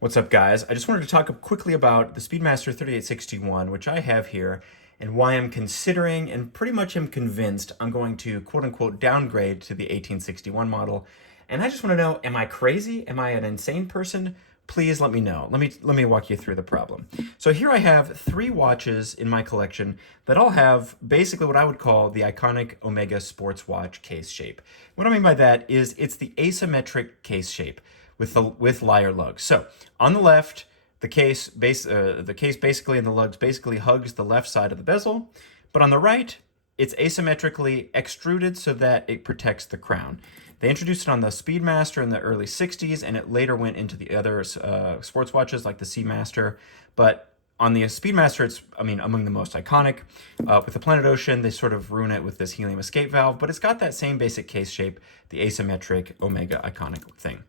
What's up, guys? I just wanted to talk quickly about the Speedmaster 3861, which I have here, and why I'm considering and pretty much am convinced I'm going to quote-unquote downgrade to the 1861 model. And I just want to know, am I crazy? Am I an insane person? Please let me know. Let me walk you through the problem. So here I have 3 watches in my collection that all have basically what I would call the iconic Omega sports watch case shape. What I mean by that is it's the asymmetric case shape with lyre lugs. So on the left, the case basically and the lugs basically hugs the left side of the bezel, but on the right, it's asymmetrically extruded so that it protects the crown. They introduced it on the Speedmaster in the early 60s, and it later went into the other sports watches like the Seamaster. But on the Speedmaster, it's, among the most iconic. With the Planet Ocean, they sort of ruin it with this helium escape valve, but it's got that same basic case shape, the asymmetric Omega iconic thing.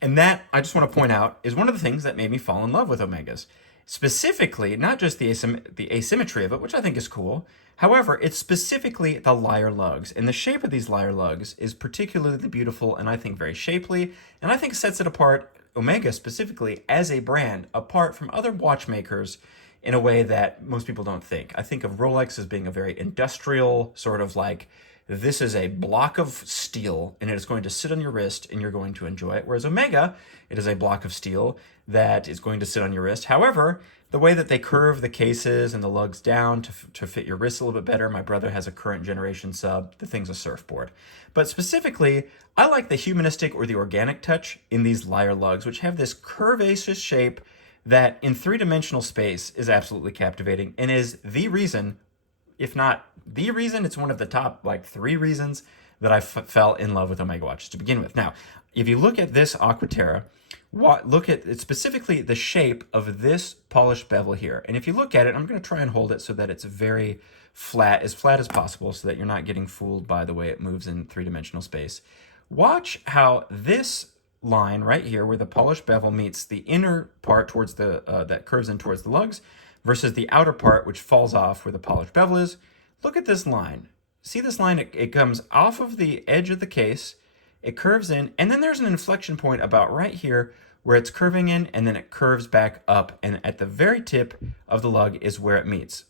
And that, I just want to point out, is one of the things that made me fall in love with Omegas. Specifically, not just the asymmetry of it, which I think is cool. However, it's specifically the lyre lugs. And the shape of these lyre lugs is particularly beautiful and I think very shapely. And I think sets it apart, Omega specifically, as a brand, apart from other watchmakers in a way that most people don't think. I think of Rolex as being a very industrial, sort of like, this is a block of steel and it is going to sit on your wrist and you're going to enjoy it. Whereas Omega, it is a block of steel that is going to sit on your wrist. However, the way that they curve the cases and the lugs down to fit your wrist a little bit better. My brother has a current generation sub. The thing's a surfboard. But specifically, I like the humanistic or the organic touch in these lyre lugs, which have this curvaceous shape that in 3-dimensional space is absolutely captivating and is the reason, if not the reason, it's one of the top 3 reasons that I fell in love with Omega watches to begin with. Now, if you look at this Aquaterra, look at it, specifically the shape of this polished bevel here. And if you look at it, I'm going to try and hold it so that it's very flat as possible so that you're not getting fooled by the way it moves in 3-dimensional space. Watch how this line right here, where the polished bevel meets the inner part towards the that curves in towards the lugs, versus the outer part which falls off where the polished bevel is. Look at this line. See this line? It comes off of the edge of the case, it curves in, and then there's an inflection point about right here where it's curving in, and then it curves back up, and at the very tip of the lug is where it meets.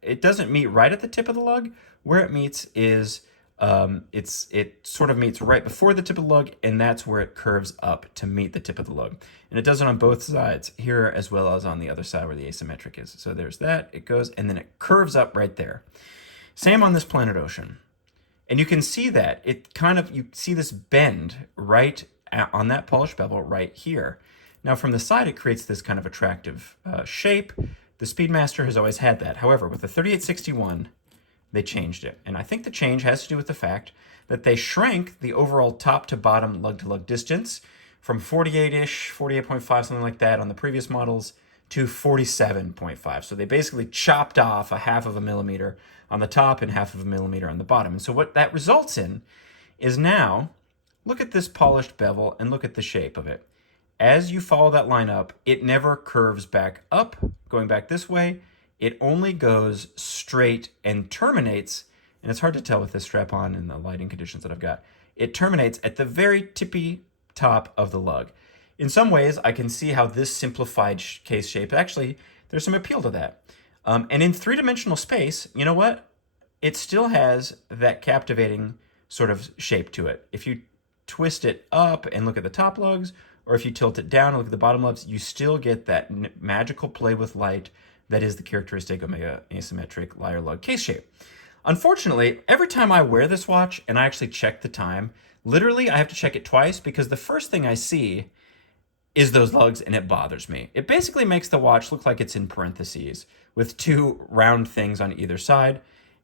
It doesn't meet right at the tip of the lug. Where it meets is, it sort of meets right before the tip of the lug, and that's where it curves up to meet the tip of the lug. And it does it on both sides, here as well as on the other side where the asymmetric is. So there's that, it goes, and then it curves up right there. Same on this Planet Ocean. And you can see that, you see this bend right on that polished bevel right here. Now from the side, it creates this kind of attractive shape. The Speedmaster has always had that. However, with the 3861, they changed it. And I think the change has to do with the fact that they shrank the overall top to bottom lug to lug distance from 48-ish, 48.5, something like that on the previous models, to 47.5. So they basically chopped off a half of a millimeter on the top and half of a millimeter on the bottom. And so what that results in is now, look at this polished bevel and look at the shape of it. As you follow that line up, it never curves back up, going back this way. It only goes straight and terminates, and it's hard to tell with this strap on and the lighting conditions that I've got. It terminates at the very tippy top of the lug. In some ways, I can see how this simplified case shape, actually, there's some appeal to that. And in 3-dimensional space, you know what? It still has that captivating sort of shape to it. If you twist it up and look at the top lugs, or if you tilt it down and look at the bottom lugs, you still get that magical play with light that is the characteristic Omega asymmetric lyre lug case shape. Unfortunately, every time I wear this watch and I actually check the time, literally I have to check it twice because the first thing I see is those lugs and it bothers me. It basically makes the watch look like it's in parentheses with 2 round things on either side.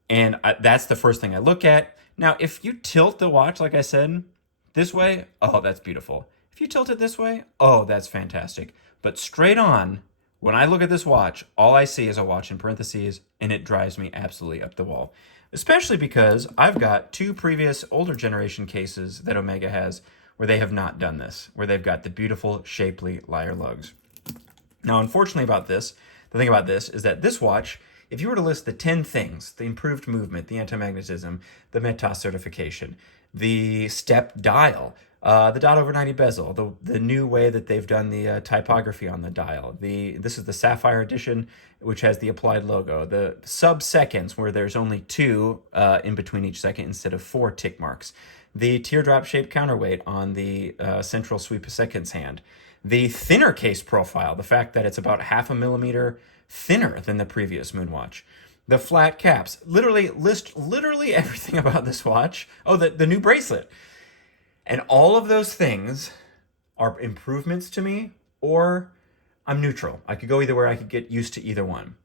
And that's the first thing I look at. Now, if you tilt the watch, like I said, this way, oh, that's beautiful. If you tilt it this way, oh, that's fantastic. But straight on, when I look at this watch, all I see is a watch in parentheses, and it drives me absolutely up the wall. Especially because I've got 2 previous older generation cases that Omega has where they have not done this, where they've got the beautiful, shapely lyre lugs. Now, unfortunately the thing about this is that this watch, if you were to list the 10 things, the improved movement, the anti-magnetism, the METAS certification, the step dial, the dot over 90 bezel, the new way that they've done the typography on the dial. This is the Sapphire edition, which has the applied logo. The sub-seconds, where there's only two in between each second instead of four tick marks. The teardrop-shaped counterweight on the central sweep of seconds hand. The thinner case profile, the fact that it's about 0.5 millimeter thinner than the previous Moonwatch. The flat caps, literally everything about this watch. Oh, the new bracelet. And all of those things are improvements to me, or I'm neutral. I could go either way, I could get used to either one.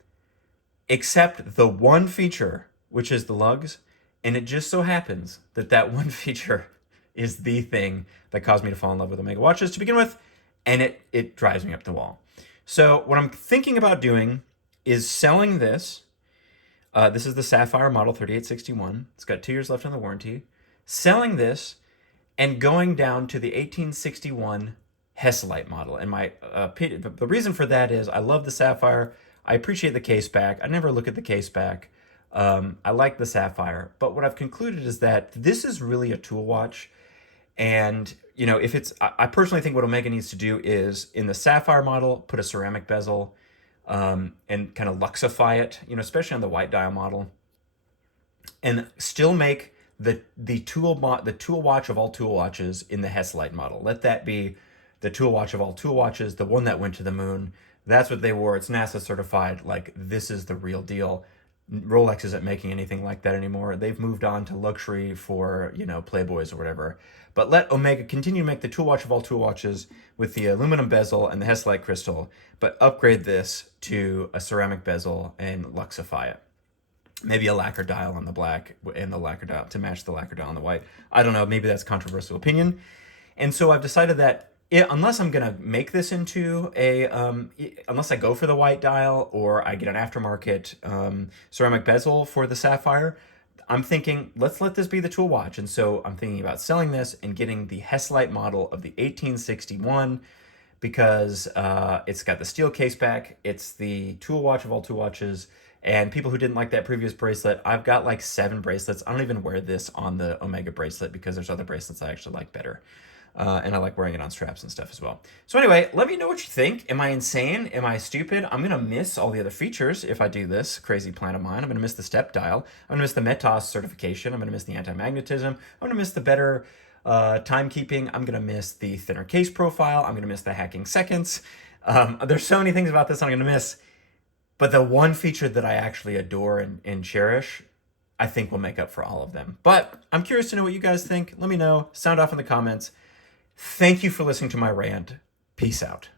Except the one feature, which is the lugs, and it just so happens that that one feature is the thing that caused me to fall in love with Omega watches to begin with, and it drives me up the wall. So what I'm thinking about doing is selling this. This is the Sapphire Model 3861. It's got 2 years left on the warranty. Selling this and going down to the 1861 Hesselite model. And the reason for that is I love the Sapphire. I appreciate the case back. I never look at the case back. I like the Sapphire. But what I've concluded is that this is really a tool watch. And, you know, I personally think what Omega needs to do is, in the Sapphire model, put a ceramic bezel and kind of luxify it, you know, especially on the white dial model, and still make the tool watch of all tool watches in the Hesselite model. Let that be the tool watch of all tool watches, the one that went to the moon. That's what they wore. It's NASA certified. Like, this is the real deal. Rolex isn't making anything like that anymore. They've moved on to luxury for, you know, Playboys or whatever. But let Omega continue to make the tool watch of all tool watches with the aluminum bezel and the Hesselite crystal, but upgrade this to a ceramic bezel and luxify it. Maybe a lacquer dial on the black and the lacquer dial to match the lacquer dial on the white. I don't know. Maybe that's controversial opinion. And so I've decided that unless I'm going to make this into unless I go for the white dial or I get an aftermarket ceramic bezel for the Sapphire, I'm thinking, let's let this be the tool watch. And so I'm thinking about selling this and getting the Hesselite model of the 1861 because it's got the steel case back. It's the tool watch of all tool watches. And people who didn't like that previous bracelet, I've got like 7 bracelets. I don't even wear this on the Omega bracelet because there's other bracelets I actually like better. And I like wearing it on straps and stuff as well. So anyway, let me know what you think. Am I insane? Am I stupid? I'm going to miss all the other features if I do this crazy plan of mine. I'm going to miss the step dial. I'm going to miss the METOS certification. I'm going to miss the anti-magnetism. I'm going to miss the better timekeeping. I'm going to miss the thinner case profile. I'm going to miss the hacking seconds. There's so many things about this I'm going to miss. But the one feature that I actually adore and cherish, I think will make up for all of them. But I'm curious to know what you guys think. Let me know. Sound off in the comments. Thank you for listening to my rant. Peace out.